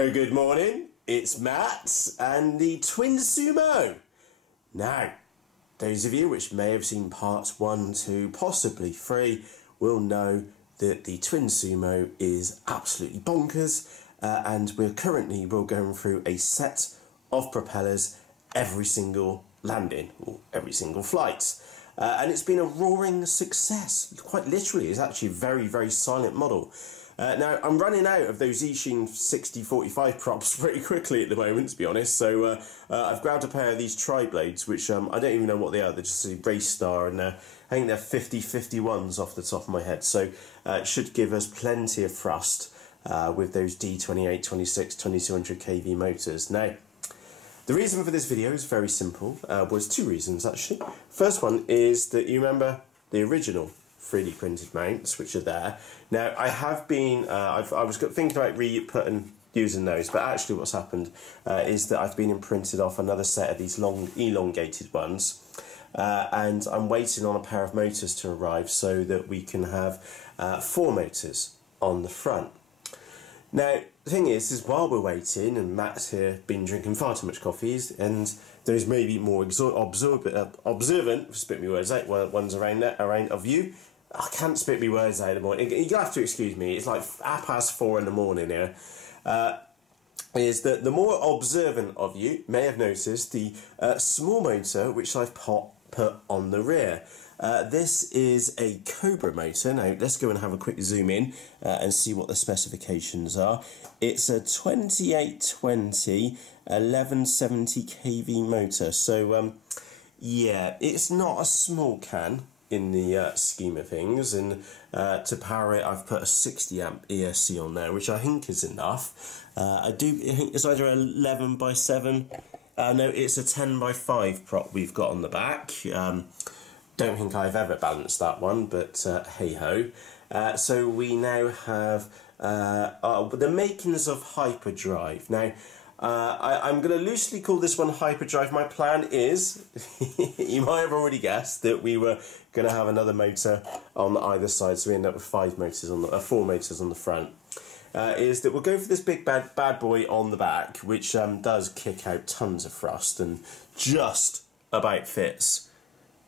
Oh, good morning, it's Matt and the Twin-Sumo. Now, those of you which may have seen parts 1, 2, possibly 3 will know that the Twin-Sumo is absolutely bonkers and we're going through a set of propellers every single landing or every single flight. And it's been a roaring success, quite literally. It's actually a very, very silent model. Now, I'm running out of those Eachine 6045 props pretty quickly at the moment, to be honest, so I've grabbed a pair of these tri-blades, which I don't even know what they are. They're just a race star, and I think they're 50-51s off the top of my head, so it should give us plenty of thrust with those D28, 26, 2200 kV motors. Now, the reason for this video is very simple, was two reasons actually. First one is that you remember the original 3D printed mounts which are there. Now I have been, I was thinking about using those, but actually what's happened is that I've been imprinted off another set of these long elongated ones and I'm waiting on a pair of motors to arrive so that we can have 4 motors on the front. Now, the thing is while we're waiting, and Matt's here been drinking far too much coffees, and there's maybe more observant, spit me words out, ones around of you. I can't spit me words out anymore. You have to excuse me, it's like 4:30 in the morning here. Is that the more observant of you may have noticed the small motor which I've put on the rear. This is a Cobra motor. Now let's go and have a quick zoom in and see what the specifications are. It's a 2820 1170 kV motor, so yeah, it's not a small can in the scheme of things, and to power it I've put a 60 amp ESC on there, which I think is enough. I think it's either 11 by 7, no, it's a 10 by 5 prop we've got on the back. Don't think I've ever balanced that one, but hey ho. So we now have the makings of Hyperdrive. Now, I'm going to loosely call this one Hyperdrive. My plan is, you might have already guessed, that we were going to have another motor on either side, so we end up with 4 motors on the front. Is that we'll go for this big bad boy on the back, which does kick out tons of thrust and just about fits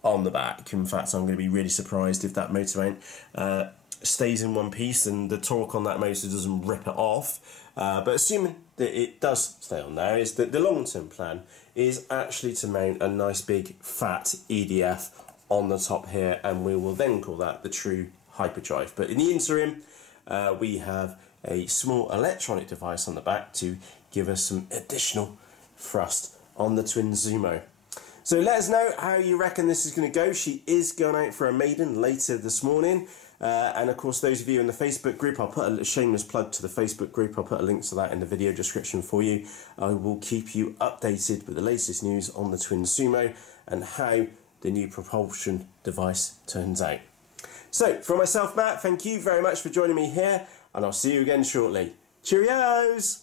on the back. In fact, I'm going to be really surprised if that motor mount stays in one piece and the torque on that motor doesn't rip it off. But assuming that it does stay on there, is that the long-term plan is actually to mount a nice big fat EDF on the top here, and we will then call that the true Hyperdrive. But in the interim, we have a small electronic device on the back to give us some additional thrust on the Twin-Sumo. So let us know how you reckon this is going to go. She is going out for a maiden later this morning. And of course, those of you in the Facebook group, I'll put a shameless plug to the Facebook group. I'll put a link to that in the video description for you. I will keep you updated with the latest news on the Twin-Sumo and how the new propulsion device turns out. So, for myself, Matt, thank you very much for joining me here, and I'll see you again shortly. Cheerios!